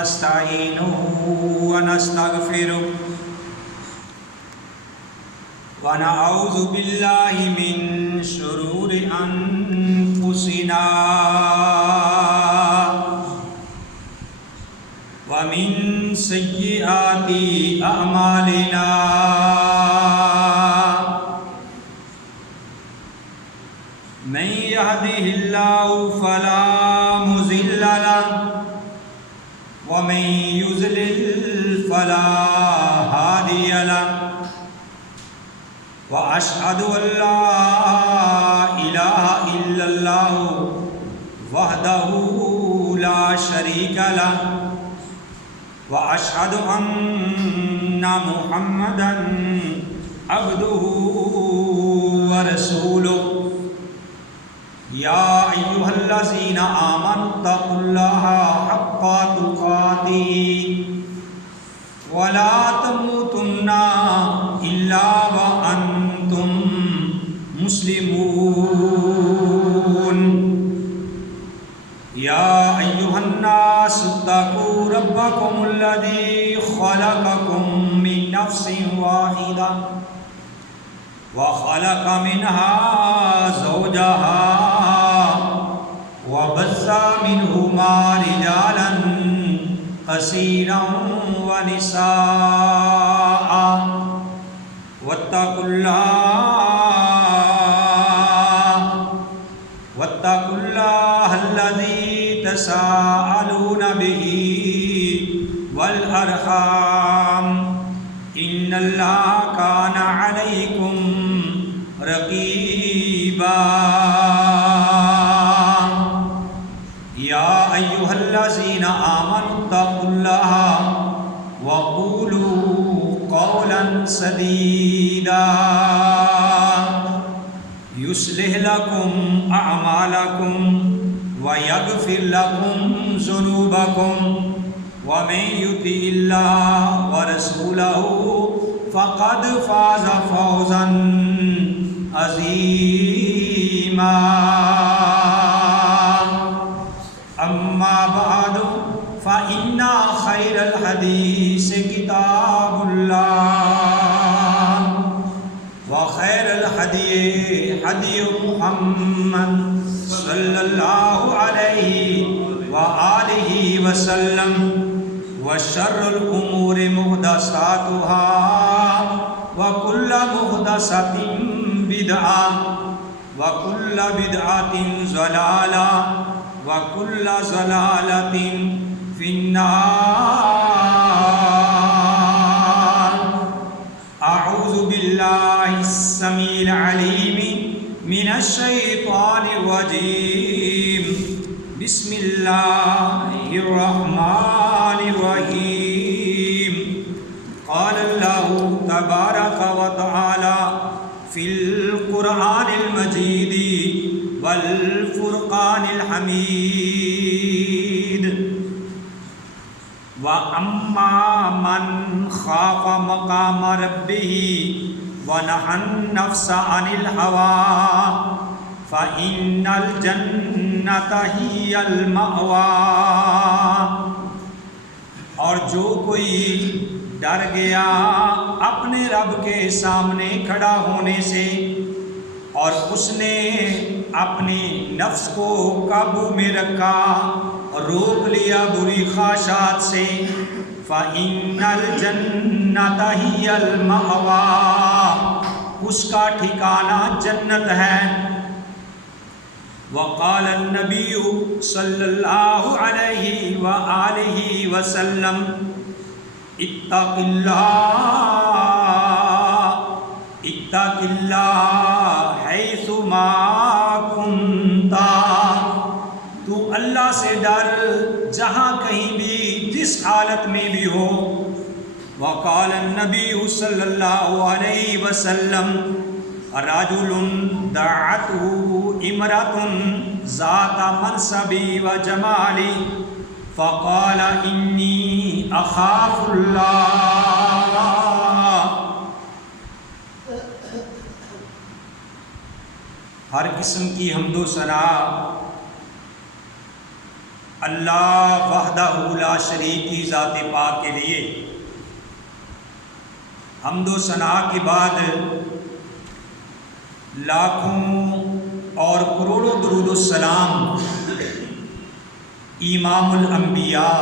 ونستعينه ونستغفره ونعوذ بالله من شرور أنفسنا ومن سيئات أعمالنا من يهده الله فلا مضل له ومن يضلل فلا هادي له وأشهد أن لا إله إلا الله وحده لا شريك له وأشهد أن محمدا عبده ورسوله يا أيها الذين آمنوا اتقوا الله حق تقاته ولا تموتن إلا وأنتم مسلمون يا أيها الناس اتقوا ربكم الذي خلقكم من نفس واحدة وخلق منها زوجها وبث منهما رجالا كثيرا ونساء واتقوا الله الذي تساءلون به والأرحام إن الله كان عليكم رقيبا يا أيها الذين آمنوا اتقوا الله وقولوا قولا سديدا يصلح لكم أعمالكم ويغفر لكم ذنوبكم ومن يطع الله ورسوله فقد فاز فوزا عظيما أما بعد فإن خير الحديث كتاب الله وخير الهدي هدي محمد صلى الله عليه وآله وسلم وشر الأمور محدثاتها وكل محدثة بدعة وكل بدعة ضلالة وكل ضلالة في النار. أعوذ بالله السميع العليم من الشيطان الرجيم. بسم الله الرحمن الرحيم. قال الله تبارك وتعالى في القرآن المجيد والفرقان الحميد. وأما من خاف مقام ربه ونهى النفس عن الهوى فإن الجنة هي المأوى. اور جو کوئی ڈر گیا اپنے رب کے سامنے کھڑا ہونے سے اور اس نے اپنی نفس کو قابو میں رکھا اور روک لیا بری خواہشات سے فَإِنَّ الْجَنَّةَ هِيَ الْمَأْوَى، اس کا ٹھکانہ جنت ہے. وقال النبی صلی اللہ علیہ وآلہ وسلم اتق اللہ حیث ما کنت، تو اللہ سے ڈر جہاں کہیں بھی جس حالت میں بھی ہو. وقال النبی صلی اللہ علیہ وسلم رجل دعته امرأة ذات منصب وجمال فقال انی اخاف اللہ. ہر قسم کی حمد و ثنا اللہ وحدہ لا شریک کی ذات پاک کے لیے حمد و ثنا کے بعد لاکھوں اور کروڑوں درود السلام امام الانبیاء،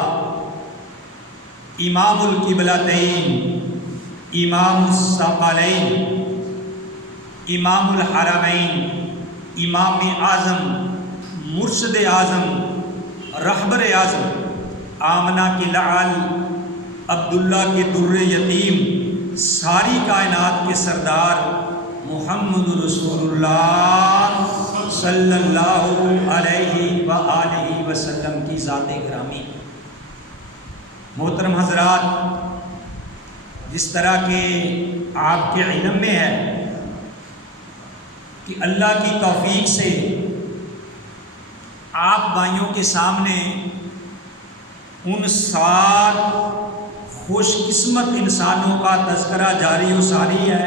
امام القبلتین، امام الثقلین، امام الحرمین، امام اعظم، مرشد اعظم، رہبر اعظم، آمنہ کی لعل، عبداللہ کے در یتیم، ساری کائنات کے سردار محمد رسول اللہ صلی اللہ علیہ وآلہ وسلم کی ذات گرامی۔ محترم حضرات، جس طرح کہ آپ کے علم میں ہے کہ اللہ کی توفیق سے آپ بھائیوں کے سامنے ان 7 خوش قسمت انسانوں کا تذکرہ جاری و ساری ہے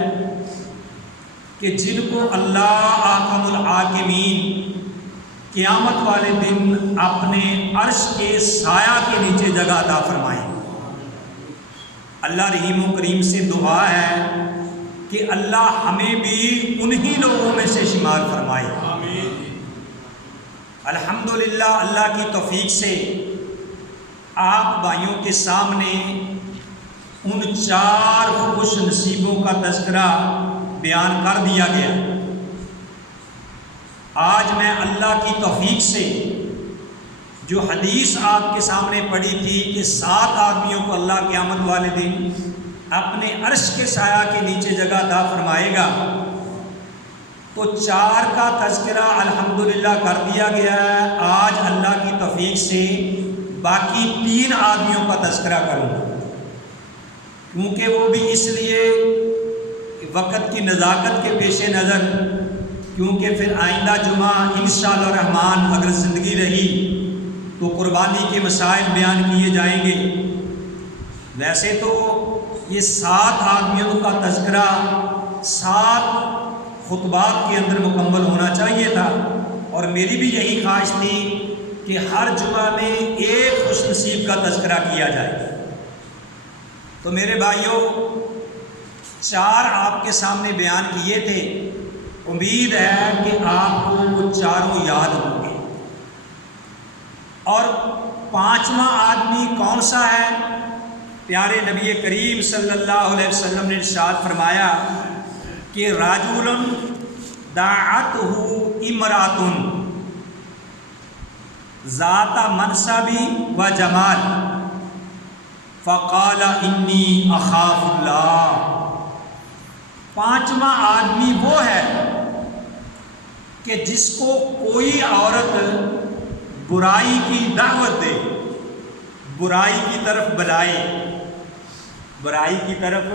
کہ جن کو اللہ احکم الحاکمین قیامت والے دن اپنے عرش کے سایہ کے نیچے جگہ عطا فرمائیں۔ اللہ رحیم و کریم سے دعا ہے کہ اللہ ہمیں بھی انہی لوگوں میں سے شمار فرمائے۔ الحمدللہ، اللہ کی توفیق سے آپ بھائیوں کے سامنے ان 4 خوش نصیبوں کا تذکرہ بیان کر دیا گیا۔ آج میں اللہ کی توفیق سے جو حدیث آپ کے سامنے پڑھی تھی کہ 7 آدمیوں کو اللہ قیامت والے دن اپنے عرش کے سایہ کے نیچے جگہ عطا فرمائے گا، تو 4 کا تذکرہ الحمدللہ کر دیا گیا ہے۔ آج اللہ کی توفیق سے باقی 3 آدمیوں کا تذکرہ کروں گا، کیونکہ وہ بھی اس لیے وقت کی نزاکت کے پیش نظر، کیونکہ پھر آئندہ جمعہ انشاءاللہ الرحمن اگر زندگی رہی تو قربانی کے مسائل بیان کیے جائیں گے۔ ویسے تو یہ 7 آدمیوں کا تذکرہ 7 خطبات کے اندر مکمل ہونا چاہیے تھا، اور میری بھی یہی خواہش تھی کہ ہر جمعہ میں ایک خوش نصیب کا تذکرہ کیا جائے۔ تو میرے بھائیوں، 4 آپ کے سامنے بیان کیے تھے، امید ہے کہ آپ کو وہ چاروں یاد ہوں گے۔ اور 5واں آدمی کون سا ہے؟ پیارے نبی کریم صلی اللہ علیہ وسلم نے ارشاد فرمایا کہ رجل دعته امرأة ذات منصب و جمال فقال انی اخاف اللہ۔ 5واں آدمی وہ ہے کہ جس کو کوئی عورت برائی کی دعوت دے، برائی کی طرف بلائے، برائی کی طرف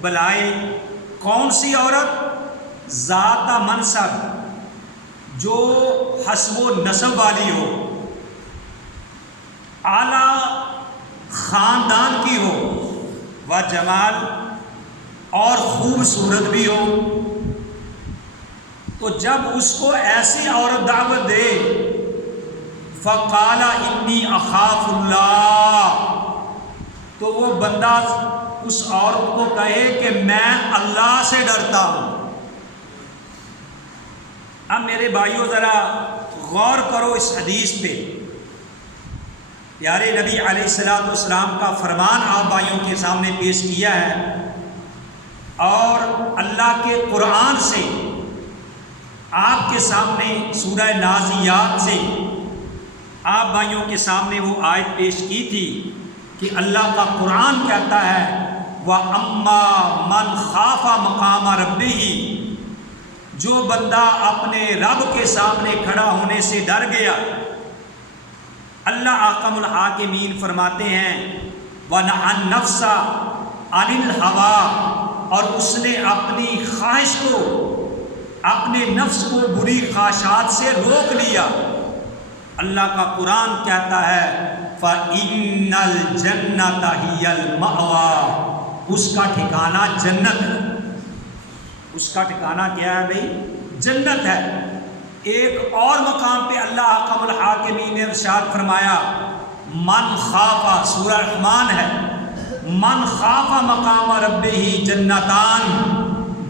بلائے۔ کون سی عورت؟ ذات منصب، جو حسب و نسب والی ہو، اعلیٰ خاندان کی ہو، و جمال، اور خوبصورت بھی ہو۔ تو جب اس کو ایسی عورت دعوت دے، فقال انی اخاف اللہ، تو وہ بندہ اس عورت کو کہے کہ میں اللہ سے ڈرتا ہوں۔ اب میرے بھائیوں ذرا غور کرو اس حدیث پہ۔ پیارے نبی علیہ السلام کا فرمان آپ بھائیوں کے سامنے پیش کیا ہے، اور اللہ کے قرآن سے آپ کے سامنے سورہ نازیات سے آپ بھائیوں کے سامنے وہ آیت پیش کی تھی کہ اللہ کا قرآن کہتا ہے وَأَمَّا مَنْ خَافَ مَقَامَ رَبِّهِ، جو بندہ اپنے رب کے سامنے کھڑا ہونے سے ڈر گیا۔ اللہ احکم الحاکمین فرماتے ہیں وَنَهَى النَّفْسَ عَنِ الْهَوَىٰ، اور اس نے اپنی خواہش کو، اپنے نفس کو بری خواہشات سے روک لیا۔ اللہ کا قرآن کہتا ہے فَإِنَّ الْجَنَّةَ هِيَ الْمَأْوَىٰ، اس کا ٹھکانہ جنت ہے۔ اس کا ٹھکانہ کیا ہے بھائی؟ جنت ہے۔ ایک اور مقام پہ اللہ حکم الحاکمین نے ارشاد فرمایا، من خافا، سورہ رحمان ہے، من خافا مقام ربہ جنتان،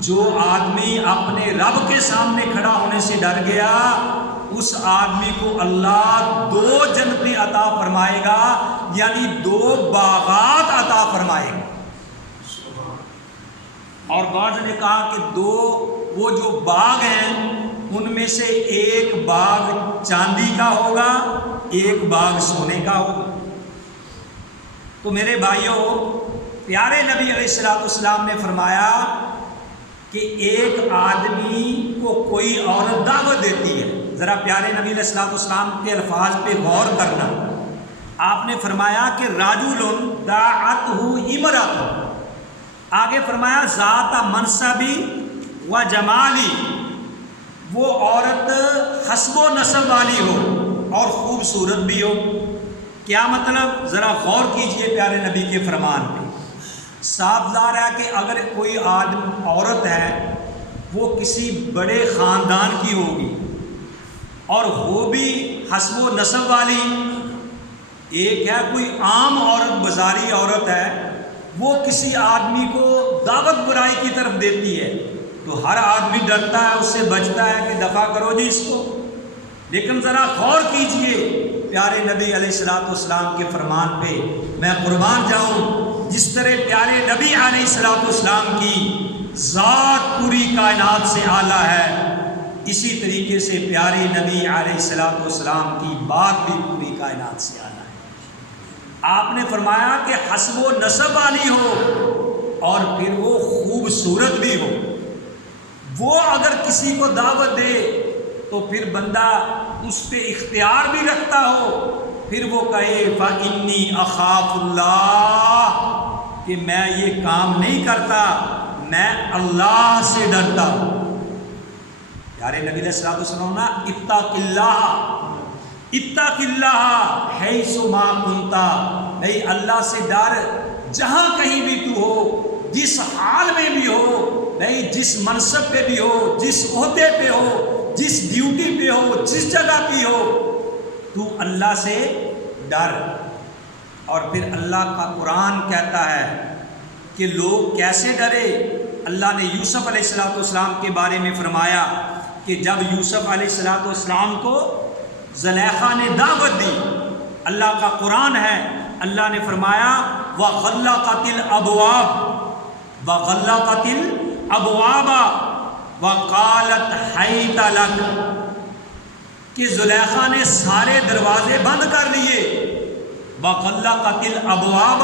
جو آدمی اپنے رب کے سامنے کھڑا ہونے سے ڈر گیا اس آدمی کو اللہ 2 جنتیں عطا فرمائے گا، یعنی 2 باغات عطا فرمائے گا۔ اور بعض نے کہا کہ 2 وہ جو باغ ہیں ان میں سے ایک باغ چاندی کا ہوگا، ایک باغ سونے کا ہوگا۔ تو میرے بھائیوں، پیارے نبی علیہ السلام نے فرمایا کہ ایک آدمی کو کوئی عورت دعوت دیتی ہے، ذرا پیارے نبی علیہ السلام کے الفاظ پہ غور کرنا۔ آپ نے فرمایا کہ رجل دعتہ امرأۃ، آگے فرمایا ذات منصبی و جمالی، وہ عورت حسب و نسب والی ہو اور خوبصورت بھی ہو۔ کیا مطلب؟ ذرا غور کیجئے پیارے نبی کے فرمان پہ۔ صاف ظاہر ہے کہ اگر کوئی عورت ہے وہ کسی بڑے خاندان کی ہوگی اور وہ بھی حسب و نسب والی، ایک ہے کوئی عام عورت، بازاری عورت ہے، وہ کسی آدمی کو دعوت برائی کی طرف دیتی ہے تو ہر آدمی ڈرتا ہے، اس سے بچتا ہے کہ دفع کرو جی اس کو۔ لیکن ذرا غور کیجئے پیارے نبی علیہ السلام کے فرمان پہ، میں قربان جاؤں، جس طرح پیارے نبی علیہ السلام کی ذات پوری کائنات سے اعلیٰ ہے، اسی طریقے سے پیارے نبی علیہ السلام کی بات بھی پوری کائنات سے اعلیٰ ہے۔ آپ نے فرمایا کہ حسب و نسب والی ہو اور پھر وہ خوبصورت بھی ہو۔ وہ اگر کسی کو دعوت دے تو پھر بندہ اس پہ اختیار بھی رکھتا ہو، پھر وہ کہے فَإِنِّي أَخَافُ اللَّهَ، کہ میں یہ کام نہیں کرتا، میں اللہ سے ڈرتا ہوں۔ پیارے نبی علیہ السلام نا اتق اللہ حیث ما کنتا، بھئی اللہ سے ڈر جہاں کہیں بھی تو ہو، جس حال میں بھی ہو، بھئی جس منصب پہ بھی ہو، جس عہدے پہ ہو، جس ڈیوٹی پہ ہو، جس جگہ پہ ہو، تو اللہ سے ڈر۔ اور پھر اللہ کا قرآن کہتا ہے کہ لوگ کیسے ڈرے۔ اللہ نے یوسف علیہ السلام کے بارے میں فرمایا کہ جب یوسف علیہ السلام کو زلیخا نے دعوت دی، اللہ کا قرآن ہے، اللہ نے فرمایا وَغَلَّقَتِ الْأَبْوَابَ وَقَالَتْ حَيْتَ لَكَ، کہ زلیخا نے سارے دروازے بند کر لیے۔ وَغَلَّقَتِ الْأَبْوَابَ،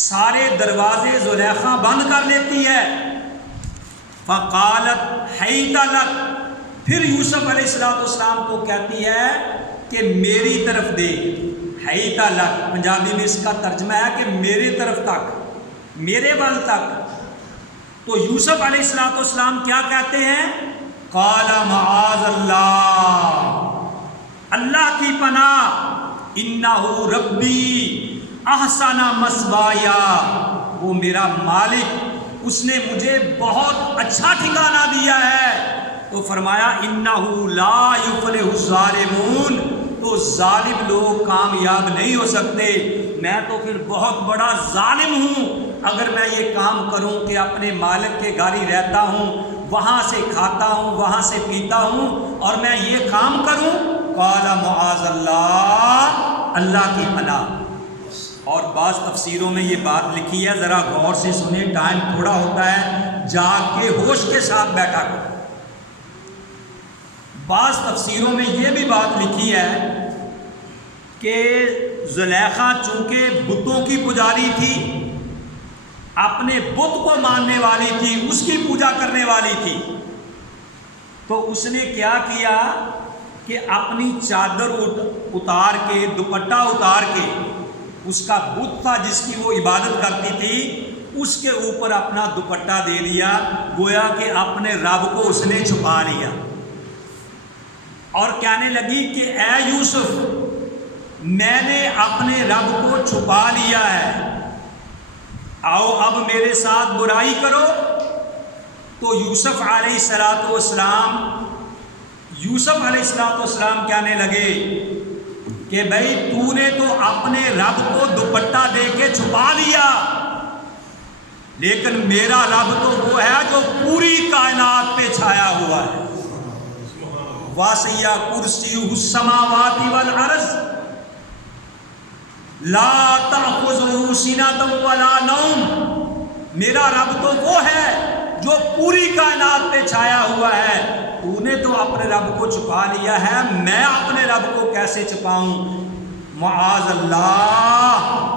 سارے دروازے زلیخا بند کر لیتی ہے۔ فَقَالَتْ حَيْتَ لَكَ، پھر یوسف علیہ السلام کو کہتی ہے کہ میری طرف دیکھ۔ حَيْتَ لَكَ پنجابی میں اس کا ترجمہ ہے کہ میرے طرف تک، میرے بل تک۔ تو یوسف علیہ السلام کیا کہتے ہیں؟ قَالَ مَعَاذَ اللَّهِ، اللہ کی پناہ، اِنَّهُ رَبِّي اَحْسَنَ مَثْوَایَ، وہ میرا مالک، اس نے مجھے بہت اچھا ٹھکانہ دیا ہے۔ تو فرمایا اِنَّهُ لَا يُفْلِحُ الظَّالِمُونَ، تو ظالم لوگ کامیاب نہیں ہو سکتے۔ میں تو پھر بہت بڑا ظالم ہوں اگر میں یہ کام کروں کہ اپنے مالک کے گھر ہی رہتا ہوں، وہاں سے کھاتا ہوں، وہاں سے پیتا ہوں، اور میں یہ کام کروں۔ قال معاذ اللہ، اللہ کی پناہ۔ اور بعض تفسیروں میں یہ بات لکھی ہے، ذرا غور سے سنیں، ٹائم تھوڑا ہوتا ہے، جاگ کے ہوش کے ساتھ بیٹھا کرو۔ بعض تفسیروں میں یہ بھی بات لکھی ہے کہ زلیخا چونکہ بتوں کی پجاری تھی، اپنے بت کو ماننے والی تھی، اس کی پوجا کرنے والی تھی، تو اس نے کیا کیا کہ اپنی چادر اتار کے، دوپٹہ اتار کے، اس کا بت تھا جس کی وہ عبادت کرتی تھی، اس کے اوپر اپنا دوپٹہ دے دیا، گویا کہ اپنے رب کو اس نے چھپا لیا، اور کہنے لگی کہ اے یوسف، میں نے اپنے رب کو چھپا لیا ہے، آؤ اب میرے ساتھ برائی کرو۔ تو یوسف علیہ السلام یوسف علیہ السلام کہنے لگے کہ بھائی تو نے تو اپنے رب کو دوپٹہ دے کے چھپا لیا، لیکن میرا رب تو وہ ہے جو پوری کائنات پہ چھایا ہوا ہے۔ وَسِعَ كُرْسِيُّهُ السَّمَاوَاتِ وَالْأَرْضَ لا تأخذہ سنۃ ولا نوم۔ میرا رب تو وہ ہے جو پوری کائنات پہ چھایا ہوا ہے، تو نے تو اپنے رب کو چھپا لیا ہے، میں اپنے رب کو کیسے چھپاؤں؟ معاذ اللہ،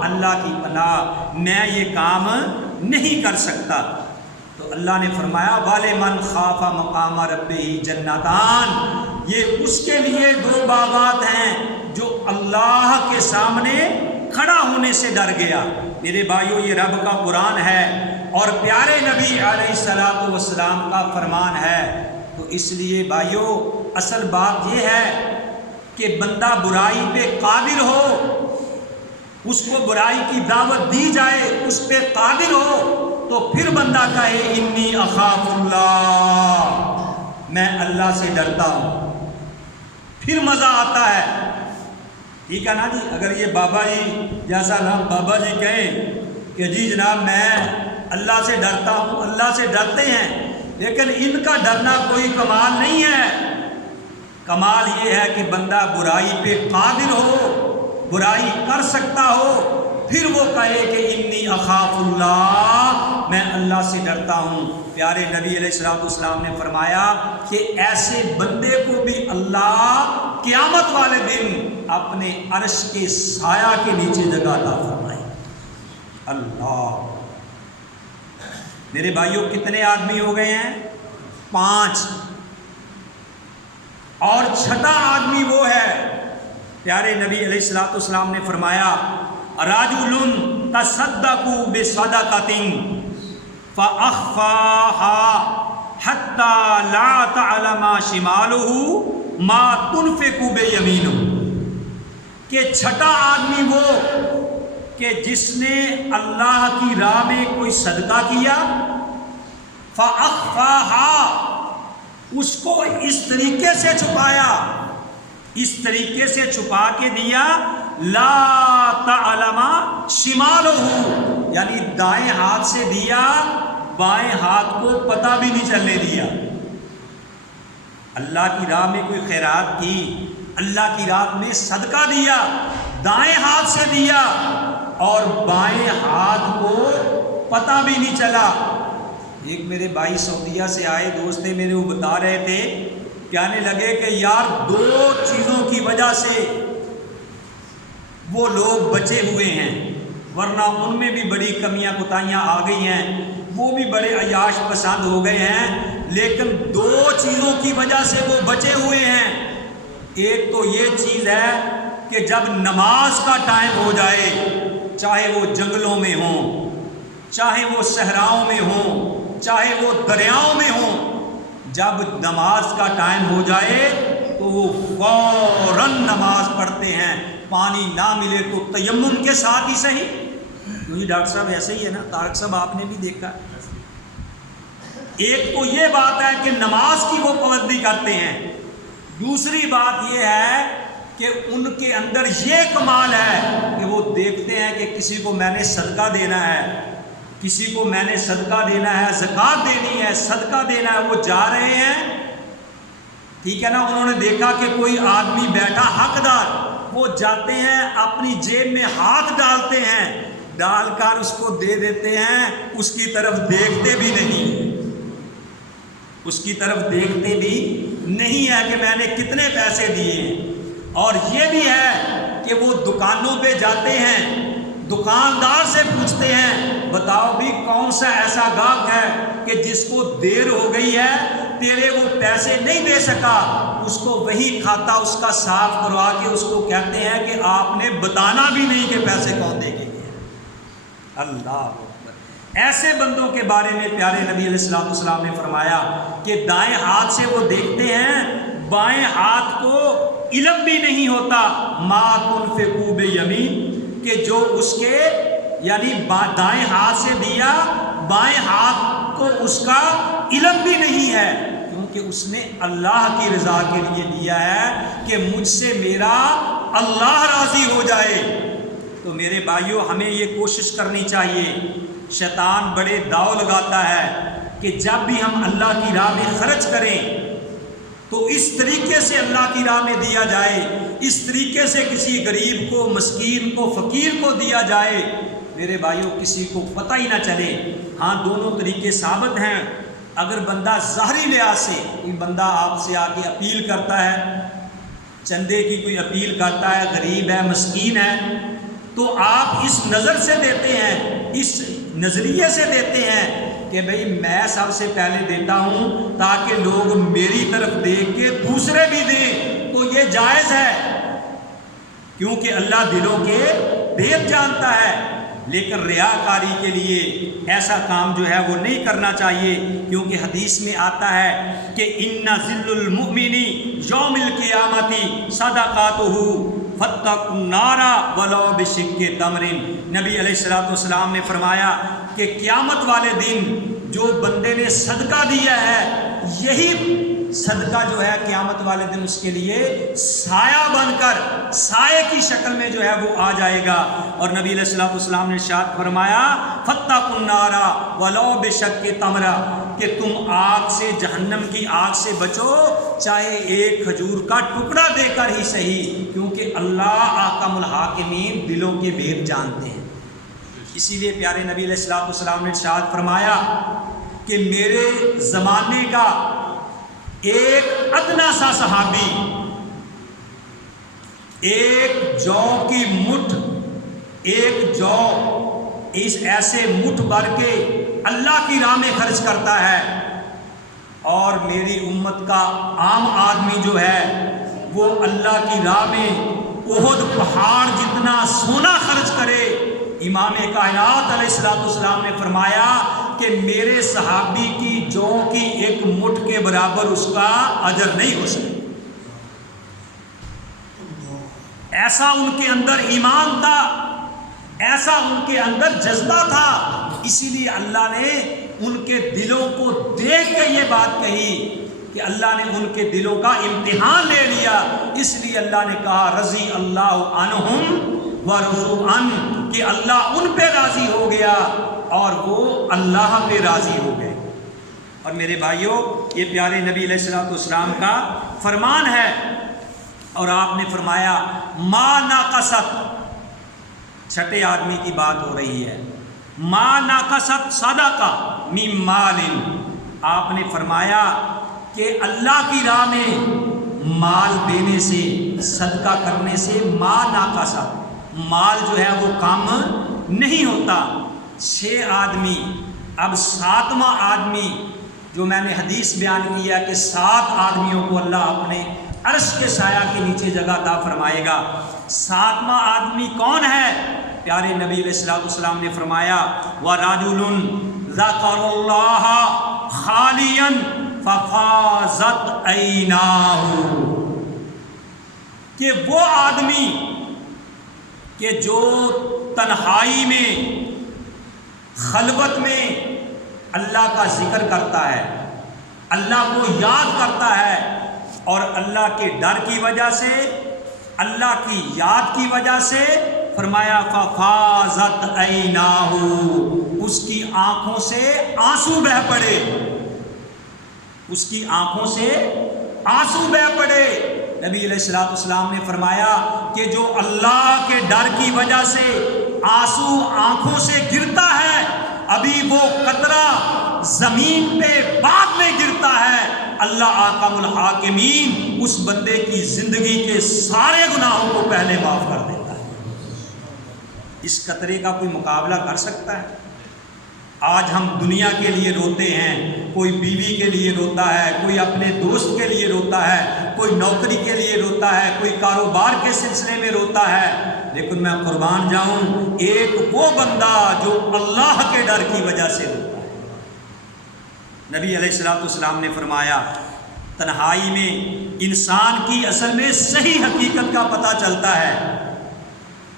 اللہ کی پناہ، میں یہ کام نہیں کر سکتا۔ تو اللہ نے فرمایا وَلِمَنْ خَافَ مَقَامَ رَبِّهِ جَنَّتَانِ، یہ اس کے لیے دو باغات ہیں جو اللہ کے سامنے کھڑا ہونے سے ڈر گیا۔ میرے بھائیوں، یہ رب کا قرآن ہے اور پیارے نبی علیہ السلام کا فرمان ہے۔ تو اس لیے بھائیوں، اصل بات یہ ہے کہ بندہ برائی پہ قادر ہو، اس کو برائی کی دعوت دی جائے، اس پہ قادر ہو، تو پھر بندہ کہے انی اخاف اللہ، میں اللہ سے ڈرتا ہوں، پھر مزہ آتا ہے۔ ٹھیک ہے نا جی؟ اگر یہ بابا جی جیسا نام بابا جی کہیں کہ جی جناب میں اللہ سے ڈرتا ہوں، اللہ سے ڈرتے ہیں، لیکن ان کا ڈرنا کوئی کمال نہیں ہے۔ کمال یہ ہے کہ بندہ برائی پہ قادر ہو، برائی کر سکتا ہو، پھر وہ کہے کہ انی اخاف اللہ، میں اللہ سے ڈرتا ہوں۔ پیارے نبی علیہ السلام نے فرمایا کہ ایسے بندے کو بھی اللہ قیامت والے دن اپنے عرش کے سایہ کے نیچے جگہ عطا فرمائے۔ اللہ، میرے بھائیوں کتنے آدمی ہو گئے ہیں؟ 5۔ اور چھٹا آدمی وہ ہے، پیارے نبی علیہ السلام نے فرمایا رجل تصدق بصدقۃ فأخفاها حتى لا تعلم شماله ما تنفق بيمينه، کہ چھٹا آدمی وہ کہ جس نے اللہ کی راہ میں کوئی صدقہ کیا، فأخفاها، اس کو اس طریقے سے چھپایا، اس طریقے سے چھپا کے دیا، لا تعلم شمالہ، یعنی دائیں ہاتھ سے دیا، بائیں ہاتھ کو پتہ بھی نہیں چلنے دیا۔ اللہ کی راہ میں کوئی خیرات کی، اللہ کی راہ میں صدقہ دیا، دائیں ہاتھ سے دیا اور بائیں ہاتھ کو پتہ بھی نہیں چلا۔ ایک میرے بھائی سعودیہ سے آئے دوست تھے میرے، وہ بتا رہے تھے، کہنے لگے کہ یار 2 چیزوں کی وجہ سے وہ لوگ بچے ہوئے ہیں، ورنہ ان میں بھی بڑی کمیاں کوتاہیاں آ گئی ہیں، وہ بھی بڑے عیاش پسند ہو گئے ہیں، لیکن 2 چیزوں کی وجہ سے وہ بچے ہوئے ہیں۔ ایک تو یہ چیز ہے کہ جب نماز کا ٹائم ہو جائے، چاہے وہ جنگلوں میں ہوں، چاہے وہ صحراؤں میں ہوں، چاہے وہ دریاؤں میں ہوں، جب نماز کا ٹائم ہو جائے تو وہ فوراً نماز پڑھتے ہیں، پانی نہ ملے تو تیمم کے ساتھ ہی صحیح۔ کیونکہ ڈاکٹر صاحب ایسے ہی ہے نا، طارق صاحب آپ نے بھی دیکھا۔ ایک تو یہ بات ہے کہ نماز کی وہ پابندی کرتے ہیں، دوسری بات یہ ہے کہ ان کے اندر یہ کمال ہے کہ وہ دیکھتے ہیں کہ کسی کو میں نے صدقہ دینا ہے، کسی کو میں نے صدقہ دینا ہے، زکوٰۃ دینی ہے، صدقہ دینا ہے، وہ جا رہے ہیں، ٹھیک ہے نا، انہوں نے دیکھا کہ کوئی آدمی بیٹھا حقدار، وہ جاتے ہیں اپنی جیب میں ہاتھ ڈالتے ہیں، ڈال کر اس کو دے دیتے ہیں، اس کی طرف دیکھتے بھی نہیں، اس کی طرف دیکھتے بھی نہیں ہے کہ میں نے کتنے پیسے دیے ہیں۔ اور یہ بھی ہے کہ وہ دکانوں پہ جاتے ہیں، دکاندار سے پوچھتے ہیں بتاؤ بھی کون سا ایسا گاہک ہے کہ جس کو دیر ہو گئی ہے، تیرے وہ پیسے نہیں دے سکا، اس کو وہی کھاتا اس کا صاف کروا کے اس کو کہتے ہیں کہ آپ نے بتانا بھی نہیں کہ پیسے کون دے گے۔ اللہ اکبر۔ ایسے بندوں کے بارے میں پیارے نبی علیہ السلام نے فرمایا کہ دائیں ہاتھ سے وہ دیکھتے ہیں، بائیں ہاتھ کو علم بھی نہیں ہوتا، ما تنفقوا بیمین، کہ جو اس کے یعنی دائیں ہاتھ سے دیا، بائیں ہاتھ کو اس کا علم بھی نہیں ہے۔ کیوں؟ کیونکہ اس نے اللہ کی رضا کے لیے لیا ہے کہ مجھ سے میرا اللہ راضی ہو جائے۔ تو میرے بھائیوں، ہمیں یہ کوشش کرنی چاہیے، شیطان بڑے داؤ لگاتا ہے کہ جب بھی ہم اللہ کی راہ میں خرچ کریں تو اس طریقے سے اللہ کی راہ میں دیا جائے، اس طریقے سے کسی غریب کو، مسکین کو، فقیر کو دیا جائے، میرے بھائیوں کسی کو پتہ ہی نہ چلے۔ ہاں دونوں طریقے ثابت ہیں۔ اگر بندہ ظاہری لحاظ سے، کوئی بندہ آپ سے آ کے اپیل کرتا ہے، چندے کی کوئی اپیل کرتا ہے، غریب ہے، مسکین ہے، تو آپ اس نظر سے دیتے ہیں، اس نظریے سے دیتے ہیں کہ بھئی میں سب سے پہلے دیتا ہوں تاکہ لوگ میری طرف دیکھ کے دوسرے بھی دیں، تو یہ جائز ہے کیونکہ اللہ دلوں کے بھید جانتا ہے۔ لیکن ریاکاری کے لیے ایسا کام جو ہے وہ نہیں کرنا چاہیے، کیونکہ حدیث میں آتا ہے کہ ان ذل المؤمن یوم القیامت صدقاتہ فاتقوا النار ولو بشق تمر۔ نبی علیہ الصلوۃ والسلام نے فرمایا کہ قیامت والے دن جو بندے نے صدقہ دیا ہے، یہی صدقہ جو ہے قیامت والے دن اس کے لیے سایہ بن کر، سائے کی شکل میں جو ہے وہ آ جائے گا۔ اور نبی علیہ الصلوۃ والسلام نے ارشاد فرمایا فاتقوا النار ولو بشق تمر، کہ تم آگ سے، جہنم کی آگ سے بچو چاہے ایک کھجور کا ٹکڑا دے کر ہی صحیح، کیونکہ اللہ احکم الحاکمین دلوں کے بھید جانتے ہیں۔ اسی لیے پیارے نبی علیہ الصلوۃ والسلام نے ارشاد فرمایا کہ میرے زمانے کا ایک ادنا سا صحابی ایک جو کی مٹھ، ایک جو اس ایسے مٹھ بھر کے اللہ کی راہ میں خرچ کرتا ہے، اور میری امت کا عام آدمی جو ہے وہ اللہ کی راہ میں احد پہاڑ جتنا سونا خرچ کرے، امام کائنات علیہ الصلوۃ والسلام نے فرمایا کہ میرے صحابی کی جو کی ایک مٹھ کے برابر اس کا اجر نہیں ہو سکے۔ ایسا ان کے اندر ایمان تھا، ایسا ان کے اندر جذبہ تھا، اسی لیے اللہ نے ان کے دلوں کو دیکھ کے یہ بات کہی کہ اللہ نے ان کے دلوں کا امتحان لے لیا۔ اس لیے اللہ نے کہا رضی اللہ عنہم ورضوا عنہ، کہ اللہ ان پہ راضی ہو گیا اور وہ اللہ پہ راضی ہو گئے۔ اور میرے بھائیوں، یہ پیارے نبی علیہ الصلوۃ والسلام کا فرمان ہے، اور آپ نے فرمایا ما ناقصت، چھٹے آدمی کی بات ہو رہی ہے، ما ناقصت صدقہ من مال، آپ نے فرمایا کہ اللہ کی راہ میں مال دینے سے، صدقہ کرنے سے ما ناقصت، مال جو ہے وہ کم نہیں ہوتا۔ 6 آدمی، اب 7واں آدمی جو میں نے حدیث بیان کیا کہ 7 آدمیوں کو اللہ اپنے عرش کے سایہ کے نیچے جگہ عطا فرمائے گا۔ 7واں آدمی کون ہے؟ پیارے نبی علیہ الصلوۃ والسلام نے فرمایا وَرَجُلٌ ذَكَرَ اللَّهَ خَالِيًا فَفَاضَتْ عَيْنَاهُ، کہ وہ آدمی کہ جو تنہائی میں، خلوت میں اللہ کا ذکر کرتا ہے، اللہ کو یاد کرتا ہے، اور اللہ کے ڈر کی وجہ سے، اللہ کی یاد کی وجہ سے، فرمایا ففاضت عیناہ، اس کی آنکھوں سے آنسو بہہ پڑے، اس کی آنکھوں سے آنسو بہہ پڑے۔ نبی علیہ الصلوۃ والسلام نے فرمایا کہ جو اللہ کے ڈر کی وجہ سے آنسو آنکھوں سے گرتا ہے، ابھی وہ قطرہ زمین پہ بعد میں گرتا ہے، اللہ احکم الحاکمین اس بندے کی زندگی کے سارے گناہوں کو پہلے معاف کر دیتا ہے۔ اس قطرے کا کوئی مقابلہ کر سکتا ہے؟ آج ہم دنیا کے لیے روتے ہیں، کوئی بیوی کے لیے روتا ہے، کوئی اپنے دوست کے لیے روتا ہے، کوئی نوکری کے لیے روتا ہے، کوئی کاروبار کے سلسلے میں روتا ہے، لیکن میں قربان جاؤں ایک وہ بندہ جو اللہ کے ڈر کی وجہ سے روتا ہے۔ نبی علیہ الصلوۃ والسلام نے فرمایا تنہائی میں انسان کی اصل میں صحیح حقیقت کا پتہ چلتا ہے۔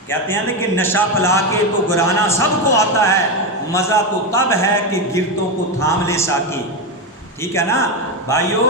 کہتے ہیں نا کہ نشہ پلا کے تو گرانا سب کو آتا ہے، مزہ تو تب ہے کہ گرتوں کو تھام لے ساکی۔ ٹھیک ہے نا بھائیو؟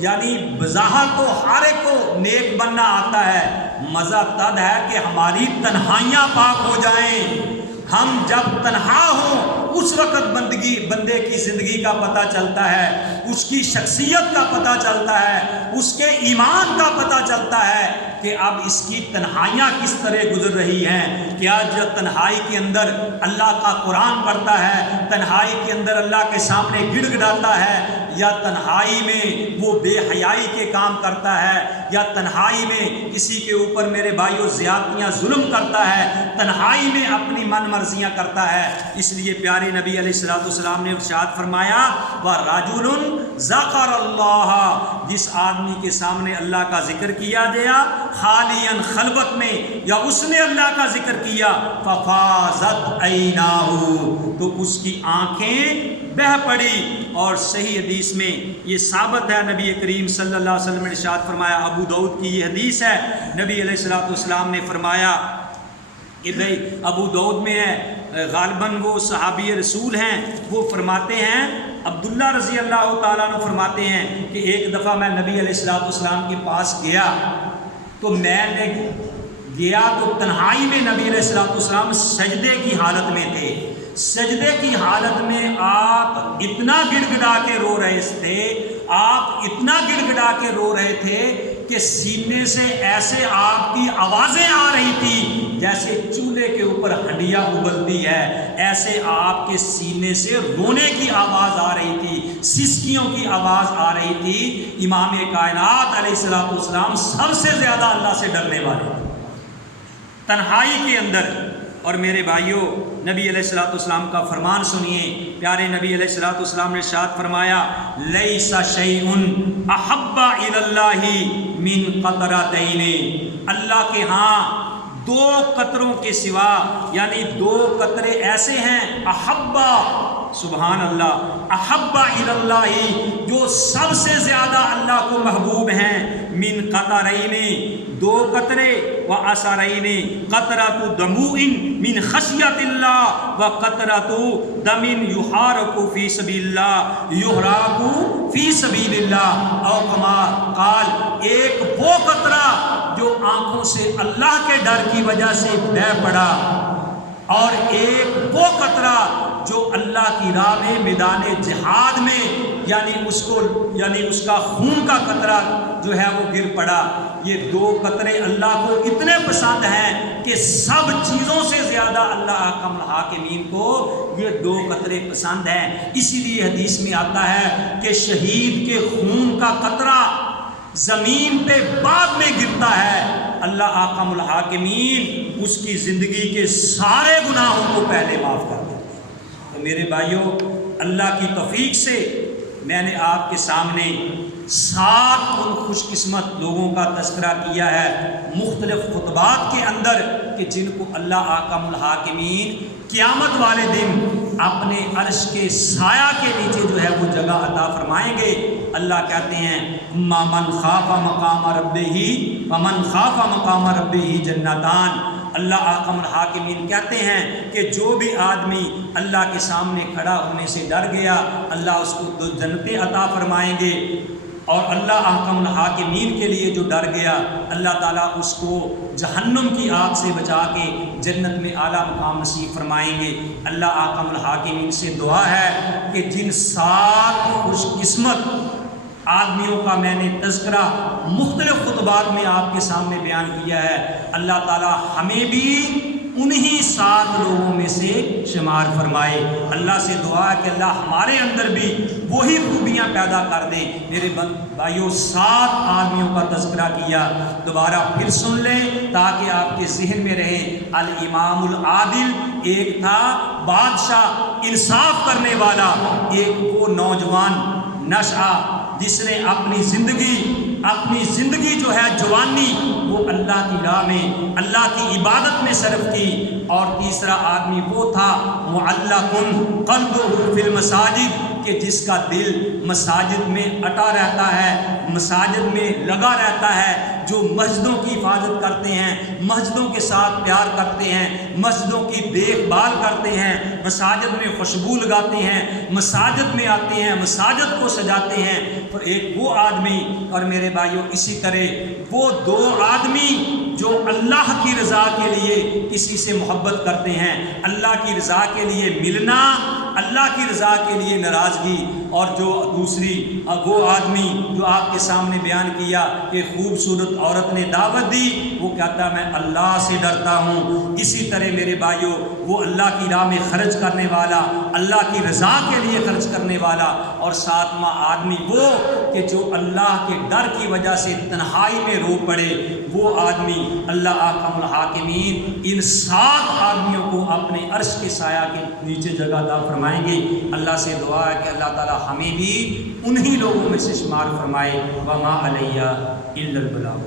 یعنی بظاہر تو ہر ایک کو نیک بننا آتا ہے، مزہ تب ہے کہ ہماری تنہائیاں پاک ہو جائیں۔ ہم جب تنہا ہوں اس وقت بندے کی زندگی کا پتہ چلتا ہے، اس کی شخصیت کا پتہ چلتا ہے، اس کے ایمان کا پتہ چلتا ہے کہ اب اس کی تنہائیاں کس طرح گزر رہی ہیں۔ کیا جو تنہائی کے اندر اللہ کا قرآن پڑھتا ہے، تنہائی کے اندر اللہ کے سامنے گڑ گڑاتا ہے، یا تنہائی میں وہ بے حیائی کے کام کرتا ہے، یا تنہائی میں کسی کے اوپر میرے بھائیوں زیادتیاں ظلم کرتا ہے، تنہائی میں اپنی من مرضیاں کرتا ہے۔ اس لیے پیارے نبی علیہ الصلوۃ والسلام نے ارشاد فرمایا وَرَجُلٌ ذَكَرَ اللَّهَ، جس آدمی کے سامنے اللہ کا ذکر کیا گیا خالیاً خلوت میں، یا اس نے اللہ کا ذکر کیا فَفَاضَتْ عَيْنَاهُ، تو اس کی آنکھیں بہہ پڑی۔ اور صحیح حدیث میں یہ ثابت ہے، نبی کریم صلی اللہ علیہ وسلم نے ارشاد فرمایا، ابو داؤد کی یہ حدیث ہے، نبی علیہ الصلوۃ والسلام نے فرمایا کہ بھائی ابو داؤد میں ہے، غالباً وہ صحابی رسول ہیں، وہ فرماتے ہیں، عبداللہ رضی اللہ تعالیٰ عنہ فرماتے ہیں کہ ایک دفعہ میں نبی علیہ الصلوۃ والسلام کے پاس گیا، تو میں نے گیا تو تنہائی میں نبی علیہ الصلوۃ والسلام سجدے کی حالت میں تھے۔ سجدے کی حالت میں آپ اتنا گڑ گڑا کے رو رہے تھے، آپ اتنا گڑ گڑا کے رو رہے تھے کہ سینے سے ایسے آپ کی آوازیں آ رہی تھی جیسے چولہے کے اوپر ہنڈیا ابلتی ہے، ایسے آپ کے سینے سے رونے کی آواز آ رہی تھی، سسکیوں کی آواز آ رہی تھی۔ امام کائنات علیہ الصلوۃ والسلام سب سے زیادہ اللہ سے ڈرنے والے تنہائی کے اندر۔ اور میرے بھائیوں، نبی علیہ الصلوۃ والسلام کا فرمان سنیے، پیارے نبی علیہ الصلوۃ والسلام نے ارشاد فرمایا لیس شیء احب الی اللہ من قطرتین، اللہ کے ہاں دو قطروں کے سوا، یعنی دو قطرے ایسے ہیں، احبا، سبحان اللہ، احبا الی اللہ، جو سب سے زیادہ اللہ کو محبوب ہیں، من قطرین، دو قطرے، و اثرین، قطرۃ دموع من خشیت اللہ، و قطرۃ دم یحارق فی سبیل اللہ، یحراق فی سبیل اللہ، او کما قال، ایک وہ قطرہ جو آنکھوں سے اللہ کے ڈر کی وجہ سے بہہ پڑا، اور ایک وہ قطرہ جو اللہ کی راہ میں میدان جہاد میں، یعنی اس کا خون کا قطرہ جو ہے وہ گر پڑا۔ یہ دو قطرے اللہ کو اتنے پسند ہیں کہ سب چیزوں سے زیادہ اللہ حکم الحاکمین کو یہ دو قطرے پسند ہیں۔ اسی لیے حدیث میں آتا ہے کہ شہید کے خون کا قطرہ زمین پہ بعد میں گرتا ہے، اللہ حکم الحاکمین اس کی زندگی کے سارے گناہوں کو پہلے معاف کر دیتے ہیں۔ تو میرے بھائیوں، اللہ کی توفیق سے میں نے آپ کے سامنے 7 ان خوش قسمت لوگوں کا تذکرہ کیا ہے مختلف خطبات کے اندر، کہ جن کو اللہ حکم الحاکمین قیامت والے دن اپنے عرش کے سایہ کے نیچے جو ہے وہ جگہ عطا فرمائیں گے۔ اللہ کہتے ہیں من خاف مقام ربہ ومن خاف مقام ربہ جنتان، اللہ حکم الحاکمین کہتے ہیں کہ جو بھی آدمی اللہ کے سامنے کھڑا ہونے سے ڈر گیا، اللہ اس کو 2 جنتیں عطا فرمائیں گے، اور اللہ حکم الحاکمین کے لیے جو ڈر گیا، اللہ تعالیٰ اس کو جہنم کی آگ سے بچا کے جنت میں اعلیٰ مقام نصیب فرمائیں گے۔ اللہ حکم الحاکمین سے دعا ہے کہ جن 7 خوش قسمت آدمیوں کا میں نے تذکرہ مختلف خطبات میں آپ کے سامنے بیان کیا ہے، اللہ تعالیٰ ہمیں بھی انہی 7 لوگوں میں سے شمار فرمائے۔ اللہ سے دعا ہے کہ اللہ ہمارے اندر بھی وہی خوبیاں پیدا کر دے۔ میرے بھائیوں، 7 آدمیوں کا تذکرہ کیا، دوبارہ پھر سن لیں تاکہ آپ کے ذہن میں رہے۔ الامام العادل ایک تھا بادشاہ انصاف کرنے والا، ایک وہ نوجوان نشہ جس نے اپنی زندگی جو ہے جوانی وہ اللہ کی راہ میں اللہ کی عبادت میں صرف کی، اور تیسرا آدمی وہ تھا معلق قلبہ فی المساجد، کہ جس کا دل مساجد میں اٹا رہتا ہے، مساجد میں لگا رہتا ہے، جو مسجدوں کی حفاظت کرتے ہیں، مسجدوں کے ساتھ پیار کرتے ہیں، مسجدوں کی دیکھ بھال کرتے ہیں، مساجد میں خوشبو لگاتے ہیں، مساجد میں آتے ہیں، مساجد کو سجاتے ہیں، اور ایک وہ آدمی، اور میرے بھائیوں اسی طرح وہ دو آدمی جو اللہ کی رضا کے لیے کسی سے محبت کرتے ہیں، اللہ کی رضا کے لیے ملنا، اللہ کی رضا کے لیے ناراضگی، اور جو دوسری وہ آدمی جو آپ کے سامنے بیان کیا کہ خوبصورت عورت نے دعوت دی، وہ کہتا ہے میں اللہ سے ڈرتا ہوں۔ اسی طرح میرے بھائیوں وہ اللہ کی راہ میں خرچ کرنے والا، اللہ کی رضا کے لیے خرچ کرنے والا، اور ساتواں آدمی وہ کہ جو اللہ کے ڈر کی وجہ سے تنہائی میں رو پڑے، وہ آدمی اللہ احکم الحاکمین ان 7 آدمیوں کو اپنے عرش کے سایہ کے نیچے جگہ عطا فرمائیں گے۔ اللہ سے دعا ہے کہ اللہ تعالی ہمیں بھی انہی لوگوں میں سے شمار فرمائے۔ وما علیہ الا البلاغ۔